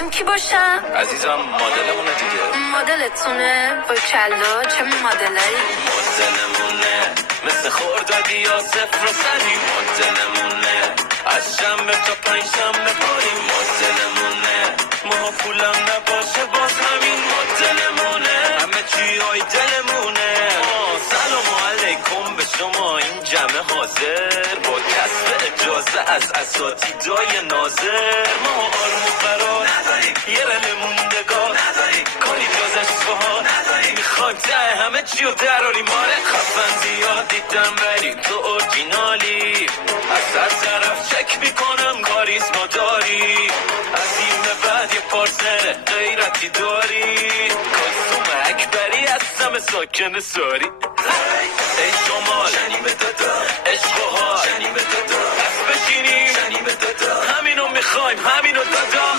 باشم کی باشم؟ عزیزم مدلمونه دیگه. مدلتونه با کلا چه مدلایی؟ مدلمونه مثل خوردادی یا صفر و صدی. مدلمونه از شنبه تا پنجشنبه پاریم. مدلمونه ما پولم نباشه باز همین. مدلمونه همه چی های دلمونه. سلام علیکم به شما این جمع حاضر، با کسب اجازه از اساتیدای ناظر. ما آرم و قرار نداریم، یه رل موندگار نداریم، کاری جازش سوها نداریم، میخوایم ته همه چی رو دراریم. آره خفن زیاد دیدم ولی تو اورجینالی، از هر طرف چک میکنم کاریزما داری، از این به بعد یه پارسر غیرتی داری. کاسوم اکبری هستم ساکن ساری. ای شما شنیم دادا عشق و حال، شنیم دادا دست بشینیم، شنیم دادا همینو میخوایم همینو دادا.